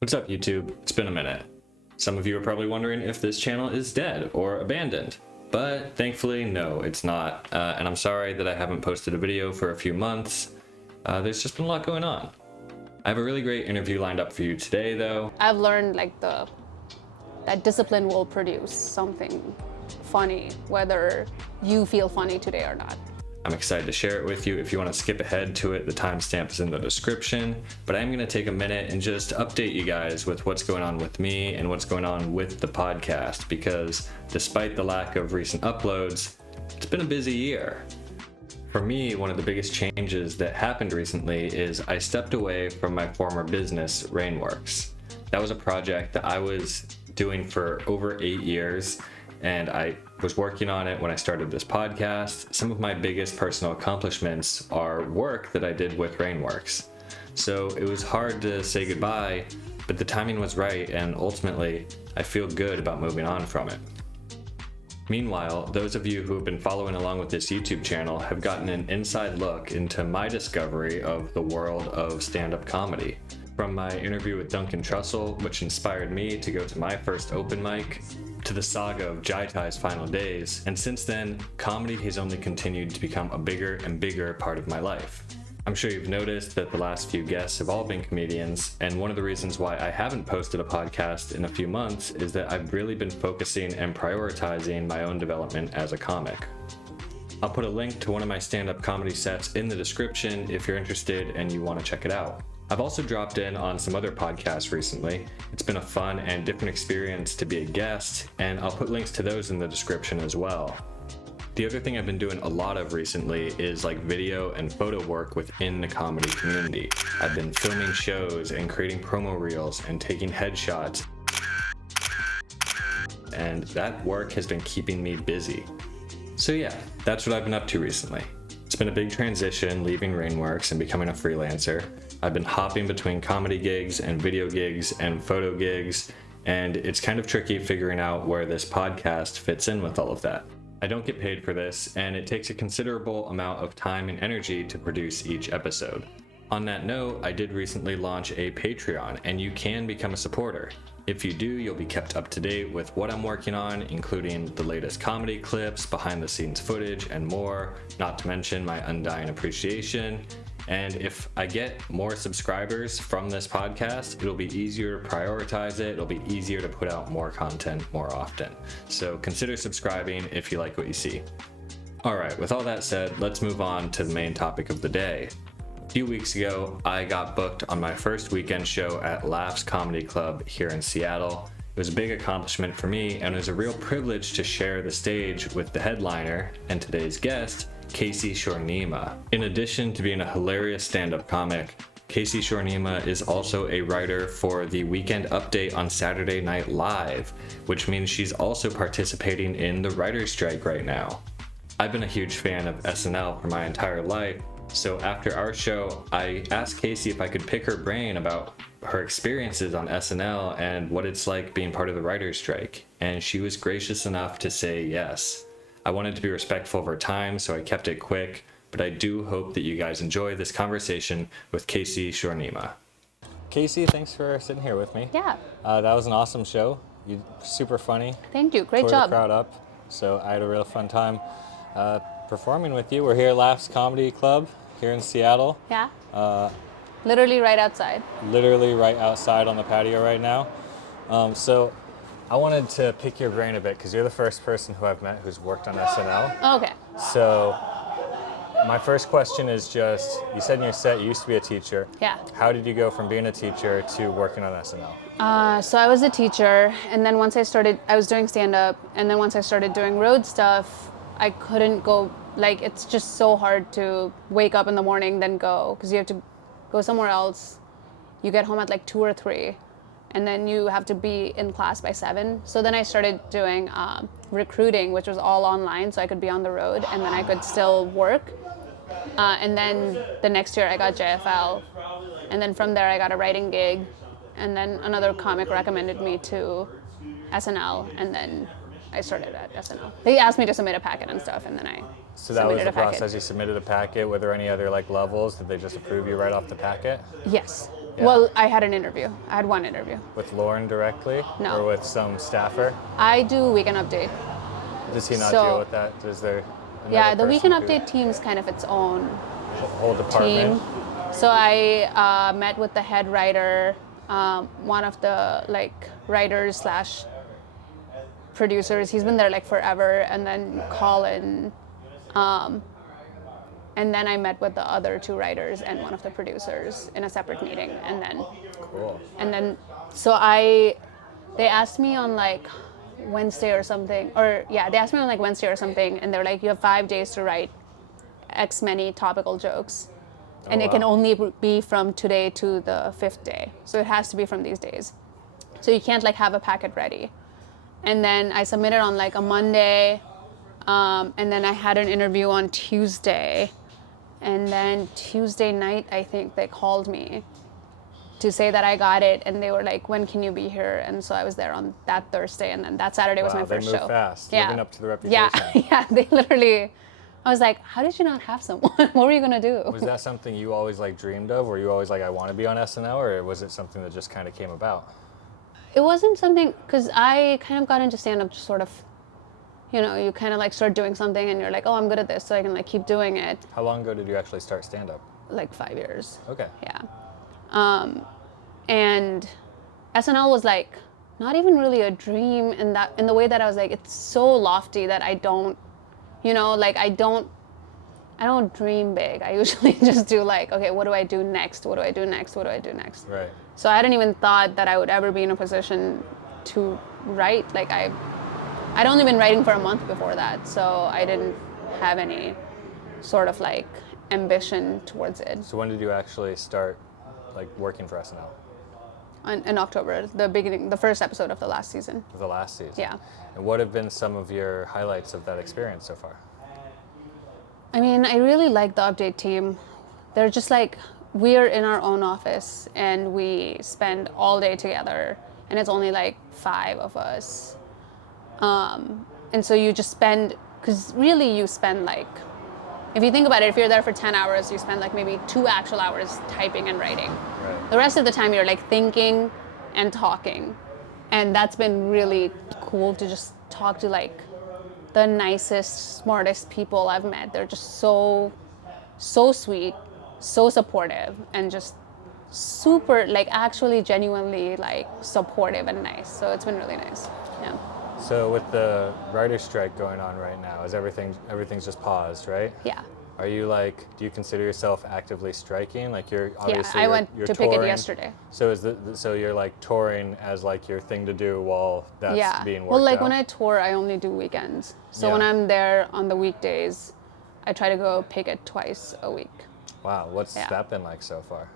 What's up, YouTube? It's been a minute. Some of you are probably wondering if this channel is dead or abandoned, but thankfully, no, it's not. And I'm sorry that I haven't posted a video for a few months. There's just been a lot going on. I have a really great interview lined up for you today, though. I've learned that discipline will produce something funny, whether you feel funny today or not. I'm excited to share it with you. If you want to skip ahead to it, the timestamp is in the description. But I'm going to take a minute and just update you guys with what's going on with me and what's going on with the podcast, because despite the lack of recent uploads, it's been a busy year. For me, one of the biggest changes that happened recently is I stepped away from my former business, Rainworks. That was a project that I was doing for over 8 years, and I was working on it when I started this podcast. Some of my biggest personal accomplishments are work that I did with Rainworks. So it was hard to say goodbye, but the timing was right, and ultimately, I feel good about moving on from it. Meanwhile, those of you who have been following along with this YouTube channel have gotten an inside look into my discovery of the world of stand-up comedy. From my interview with Duncan Trussell, which inspired me to go to my first open mic, to the saga of Jai Tai's final days, and since then, comedy has only continued to become a bigger and bigger part of my life. I'm sure you've noticed that the last few guests have all been comedians, and one of the reasons why I haven't posted a podcast in a few months is that I've really been focusing and prioritizing my own development as a comic. I'll put a link to one of my stand-up comedy sets in the description if you're interested and you want to check it out. I've also dropped in on some other podcasts recently. It's been a fun and different experience to be a guest, and I'll put links to those in the description as well. The other thing I've been doing a lot of recently is video and photo work within the comedy community. I've been filming shows and creating promo reels and taking headshots, and that work has been keeping me busy. So yeah, that's what I've been up to recently. It's been a big transition leaving Rainworks and becoming a freelancer. I've been hopping between comedy gigs and video gigs and photo gigs, and it's kind of tricky figuring out where this podcast fits in with all of that. I don't get paid for this, and it takes a considerable amount of time and energy to produce each episode. On that note, I did recently launch a Patreon, and you can become a supporter. If you do, you'll be kept up to date with what I'm working on, including the latest comedy clips, behind the scenes footage, and more, not to mention my undying appreciation. And if I get more subscribers from this podcast, it'll be easier to prioritize it. It'll be easier to put out more content more often. So consider subscribing if you like what you see. All right, with all that said, let's move on to the main topic of the day. A few weeks ago, I got booked on my first weekend show at Laughs Comedy Club here in Seattle. It was a big accomplishment for me, and it was a real privilege to share the stage with the headliner and today's guest, KC Shornima. In addition to being a hilarious stand-up comic, KC Shornima is also a writer for the Weekend Update on Saturday Night Live, which means she's also participating in the writer's strike right now. I've been a huge fan of SNL for my entire life, so after our show, I asked KC if I could pick her brain about her experiences on SNL and what it's like being part of the writer's strike, and she was gracious enough to say yes. I wanted to be respectful of her time, so I kept it quick, but I do hope that you guys enjoy this conversation with KC Shornima. KC, thanks for sitting here with me. Yeah. That was an awesome show. You're super funny. Thank you. Great Tore job. the crowd up, so I had a real fun time performing with you. We're here at Laughs Comedy Club here in Seattle. Yeah. Literally right outside. Literally right outside on the patio right now. So I wanted to pick your brain a bit because you're the first person who I've met who's worked on SNL. Okay. So my first question is just, you said in your set you used to be a teacher. Yeah. How did you go from being a teacher to working on SNL? So I was a teacher, and then once I was doing stand-up, and then once I started doing road stuff, I couldn't go, it's just so hard to wake up in the morning, then go, because you have to go somewhere else. You get home at 2 or 3. And then you have to be in class by 7. So then I started doing recruiting, which was all online, so I could be on the road, and then I could still work. And then the next year I got JFL, and then from there I got a writing gig, and then another comic recommended me to SNL, and then I started at SNL. They asked me to submit a packet and stuff, and then I So that was submitted the a packet. process. You submitted a packet. Were there any other levels? Did they just approve you right off the packet? Yes. Yeah. Well, I had an interview. I had one interview. With Lauren directly? No. Or with some staffer? I do Weekend Update. Does he not So- deal with that? Is there another Yeah, the person Weekend who- Update team's kind of its own whole department? team. So I met with the head writer, one of the like writers slash producers. He's been there like forever, and then Colin, and then I met with the other two writers and one of the producers in a separate meeting, and then Cool. they asked me on like Wednesday or something, they asked me on like Wednesday or something, and they're like, you have 5 days to write X many topical jokes. And it can wow. only be from today to the 5th day. So it has to be from these days. So you can't like have a packet ready. And then I submitted on like a Monday, and then I had an interview on Tuesday. And then Tuesday night, I think they called me to say that I got it, and they were like, when can you be here? And so I was there on that Thursday, and then that Saturday was Wow, my first they move show. fast, Yeah. living up to the reputation. Yeah, yeah, they literally, I was like, how did you not have someone? What were you gonna do? Was that something you always like dreamed of? Were you always like, I want to be on SNL, or was it something that just kind of came about? It wasn't something, because I kind of got into stand-up just sort of, you know, you kind of like start doing something and you're like, oh, I'm good at this, so I can like keep doing it. How long ago did you actually start stand-up? Like 5 years. Okay. Yeah. And SNL was like not even really a dream in the way that I was like, it's so lofty that I don't, you know, like I don't dream big. I usually just do like, okay, what do I do next? What do I do next? What do I do next? Right. So I hadn't even thought that I would ever be in a position to write. Like I'd only been writing for a month before that, so I didn't have any sort of like ambition towards it. So when did you actually start like working for SNL? In October, the first episode of the last season. The last season? Yeah. And what have been some of your highlights of that experience so far? I mean, I really like the update team. They're just like, we're in our own office and we spend all day together, and it's only like 5 of us. And so you just spend, because really you spend like, if you think about it, if you're there for 10 hours, you spend like maybe 2 actual hours typing and writing. Right. The rest of the time you're like thinking and talking. And that's been really cool to just talk to like the nicest, smartest people I've met. They're just so sweet, so supportive, and just super, like actually genuinely like supportive and nice. So it's been really nice. Yeah. So with the writer's strike going on right now, is everything's just paused, right? Yeah. Are you like, do you consider yourself actively striking? Like you're Yeah, obviously I went you're to picket touring. yesterday. So so you're like touring as like your thing to do while that's Yeah. being worked Well, like out? when I tour, I only do weekends. So Yeah. when I'm there on the weekdays, I try to go picket twice a week. Wow, what's Yeah. that been like so far?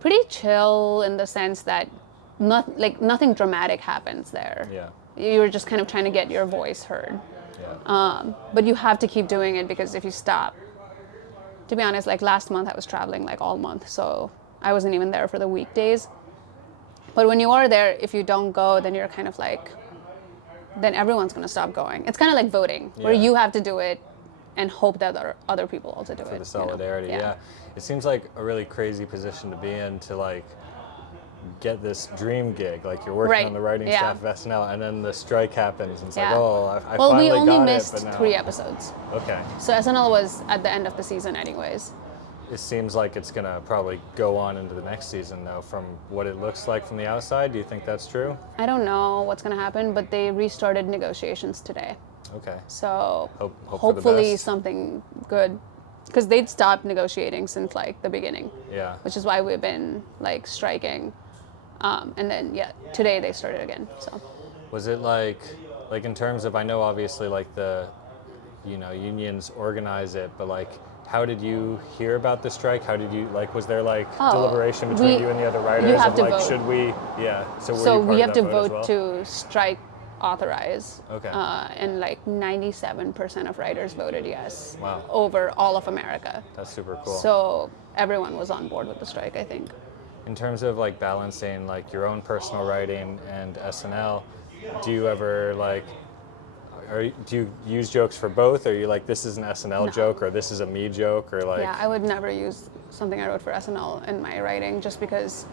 Pretty chill in the sense that nothing dramatic happens there. Yeah. You're just kind of trying to get your voice heard. Yeah. But you have to keep doing it, because if you stop, to be honest, like last month I was traveling like all month, so I wasn't even there for the weekdays. But when you are there, if you don't go, then you're kind of like, then everyone's gonna stop going. It's kind of like voting, where Yeah. you have to do it and hope that other people also do it. For you the know? solidarity, yeah. It seems like a really crazy position to be in, to like get this dream gig. Like you're working Right, on the writing yeah. staff of SNL, and then the strike happens, and it's Yeah. like, oh, I Well, finally we only got missed it, but now. 3 episodes. Okay. So SNL was at the end of the season anyways. It seems like it's gonna probably go on into the next season, though. From what it looks like from the outside, do you think that's true? I don't know what's gonna happen, but they restarted negotiations today. Okay. So Hope for the hopefully best. something good, because they'd stopped negotiating since like the beginning, Yeah. which is why we've been like striking. And then today they started again. So Was it like in terms of, I know obviously like the, unions organize it, but like, how did you hear about the strike? How did you, like, was there like deliberation between you and the other writers? you have of to like, vote. should we, so were so you part we of have that to vote as vote well? to strike authorize. Okay. And like 97% of writers voted yes. Wow. Over all of America. That's super cool. So everyone was on board with the strike, I think. In terms of like balancing like your own personal writing and SNL, do you ever like, do you use jokes for both? Or are you like, this is an SNL No. joke, or this is a me joke, or like? Yeah, I would never use something I wrote for SNL in my writing, just because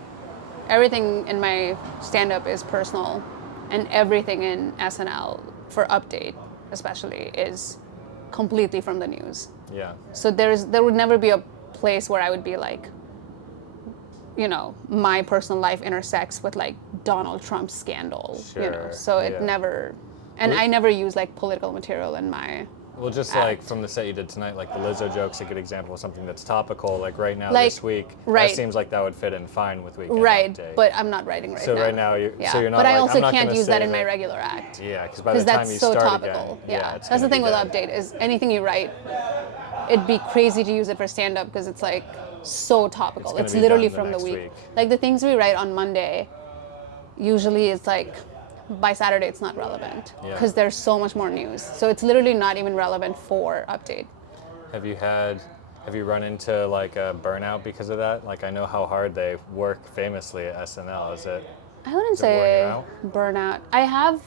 everything in my stand-up is personal, and everything in SNL for Update especially is completely from the news. Yeah. So there would never be a place where I would be like, you know, my personal life intersects with like Donald Trump's scandal. You know, Sure, so it yeah. never, and I never use like political material in my. Well, just like from the set you did tonight, like the Lizzo joke's a good example of something that's topical. Like right now, Like, this week, right. that seems like that would fit in fine with Weekend Right, Update. but I'm not writing right now. So right now, so you're not. But I like, also I'm not can't gonna use that say in my regular act. Yeah, because by the time that's you so start topical. again, That's it's the thing with dead. Update is anything you write, it'd be crazy to use it for stand-up because it's like so topical. It's It's gonna be literally done from the next week. week. Like the things we write on Monday, usually it's like by Saturday it's not relevant Yeah. because there's so much more news. So it's literally not even relevant for Update. Have you run into like a burnout because of that? Like I know how hard they work famously at SNL. Is it? I wouldn't Is it worn you say out? burnout. I have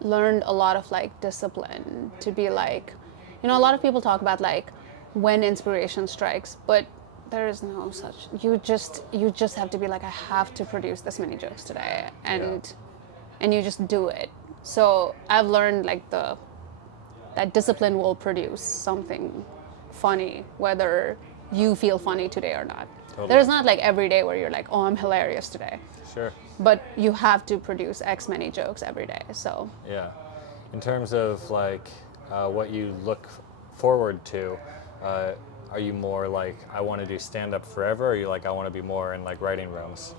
learned a lot of like discipline to be like, you know, a lot of people talk about like when inspiration strikes, but there is no such. You just have to be like, I have to produce this many jokes today, and you just do it. So I've learned like that discipline will produce something funny, whether you feel funny today or not. Totally. There's not like every day where you're like, oh, I'm hilarious today. Sure. But you have to produce X many jokes every day. So Yeah. In terms of like what you look forward to, are you more like I want to do stand up forever, or are you like I want to be more in like writing rooms?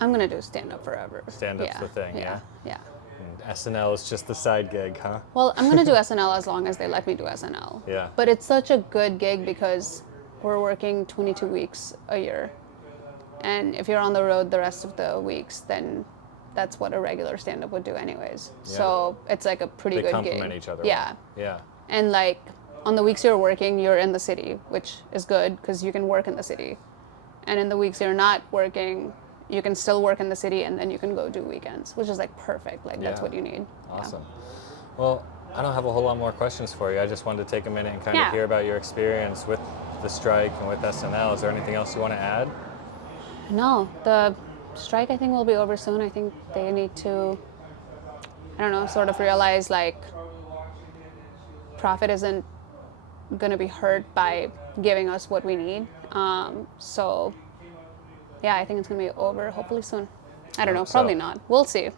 I'm gonna do stand up forever. Stand-up's the thing, yeah? Yeah. And SNL is just the side gig, huh? Well, I'm gonna do SNL as long as they let me do SNL. Yeah. But it's such a good gig because we're working 22 weeks a year. And if you're on the road the rest of the weeks, then that's what a regular stand-up would do anyways. Yeah. So it's like a pretty They good complement gig. each other. Yeah. Yeah. And like on the weeks you're working, you're in the city, which is good because you can work in the city. And in the weeks you're not working, you can still work in the city and then you can go do weekends, which is like perfect. Like that's Yeah. what you need. Awesome. Well, I don't have a whole lot more questions for you. I just wanted to take a minute and kind Yeah. of hear about your experience with the strike and with SNL. Is there anything else you want to add? No, the strike I think will be over soon. I think they need to, I don't know, sort of realize like profit isn't going to be hurt by giving us what we need. So yeah, I think it's going to be over hopefully soon. I don't know, So- probably not. We'll see.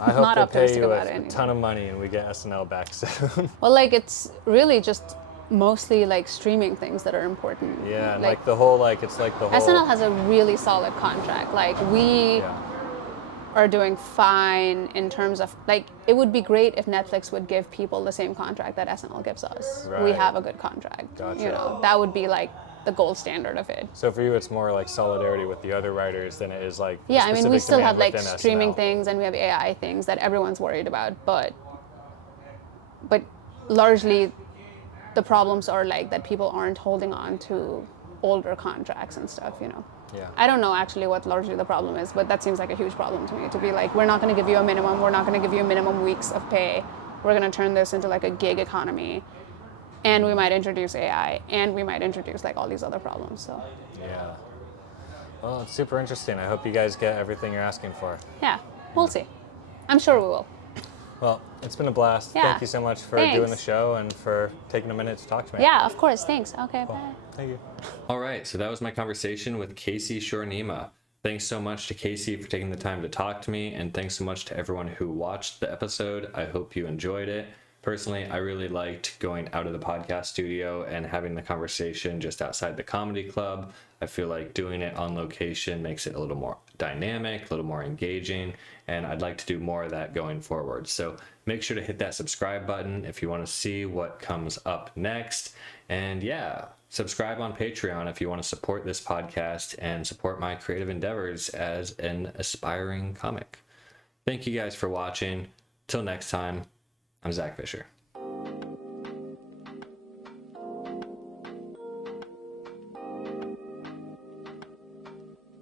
I hope Not they pay optimistic you about a anything. ton of money and we get SNL back soon. Well, like it's really just mostly like streaming things that are important. Yeah, and like the whole, like, it's like the whole... SNL has a really solid contract. Like we Yeah. are doing fine in terms of like it would be great if Netflix would give people the same contract that SNL gives us. We Right. have a good contract. Gotcha. You know, that would be like the gold standard of it. So for you, it's more like solidarity with the other writers than it is like Yeah, I mean we specific still have demand like within streaming SNL. things and we have AI things that everyone's worried about, but largely the problems are like that people aren't holding on to older contracts and stuff, you know. Yeah. I don't know actually what largely the problem is, but that seems like a huge problem to me, to be like, we're not going to give you a minimum, we're not going to give you minimum weeks of pay, we're going to turn this into like a gig economy, and we might introduce AI, and we might introduce like all these other problems, so Yeah. Well, it's super interesting. I hope you guys get everything you're asking for. yeah, we'll see. I'm sure we will. Well, it's been a blast. Yeah. Thank you so much for Thanks. doing the show and for taking a minute to talk to me. Yeah, of course, thanks. Okay, Cool. bye. Thank you. All right, so that was my conversation with KC Shornima. Thanks so much to KC for taking the time to talk to me, and thanks so much to everyone who watched the episode. I hope you enjoyed it. Personally, I really liked going out of the podcast studio and having the conversation just outside the comedy club. I feel like doing it on location makes it a little more dynamic, a little more engaging, and I'd like to do more of that going forward. So make sure to hit that subscribe button if you want to see what comes up next. And yeah, subscribe on Patreon if you want to support this podcast and support my creative endeavors as an aspiring comic. Thank you guys for watching. Till next time, I'm Zach Fisher.